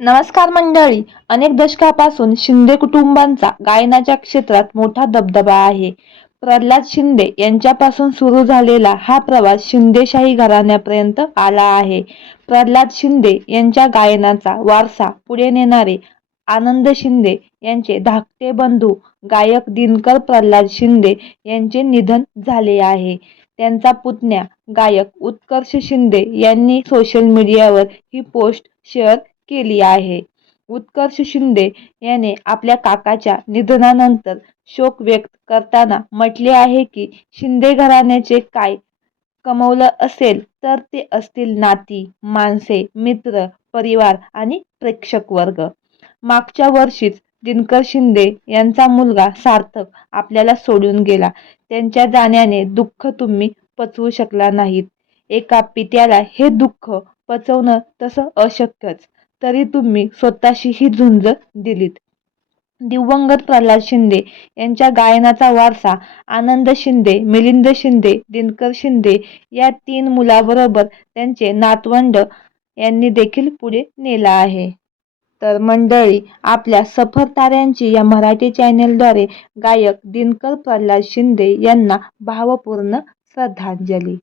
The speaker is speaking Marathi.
नमस्कार मंडळी अनेक दशकापासून शिंदे कुटुंबांचा गायनाच्या क्षेत्रात मोठा दबदबा आहे. प्रल्हाद शिंदे यांच्यापासून सुरू झालेला हा प्रवास शिंदेशाही घराण्यापर्यंत आला आहे. प्रल्हाद शिंदे यांच्या गायनाचा वारसा पुढे नेणारे आनंद शिंदे यांचे धाकटे बंधू गायक दिनकर प्रल्हाद शिंदे यांचे निधन झाले आहे. त्यांचा पुतण्या गायक उत्कर्ष शिंदे यांनी सोशल मीडियावर ही पोस्ट शेअर केली आहे. उत्कर्ष शिंदे याने आपल्या काकाच्या निधनानंतर शोक व्यक्त करताना म्हटले आहे की शिंदे घराण्याचे काय कमवलं असेल तर ते असतील नाती माणसे मित्र परिवार आणि प्रेक्षक वर्ग. मागच्या वर्षीच दिनकर शिंदे यांचा मुलगा सार्थक आपल्याला सोडून गेला. त्यांच्या जाण्याने दुःख तुम्ही पचवू शकला नाहीत. एका पित्याला हे दुःख पचवणं तसं अशक्यच. तरी तुम्ही स्वतःशी ही झुंज दिलीत. दिवंगत प्रल्हाद शिंदे यांच्या गायनाचा वारसा आनंद शिंदे मिलिंद शिंदे दिनकर शिंदे या तीन मुलाबरोबर त्यांचे नातवंड यांनी देखील पुढे नेला आहे. तर मंडळी आपल्या सफर ताऱ्यांची या मराठी चॅनेलद्वारे गायक दिनकर प्रल्हाद शिंदे यांना भावपूर्ण श्रद्धांजली.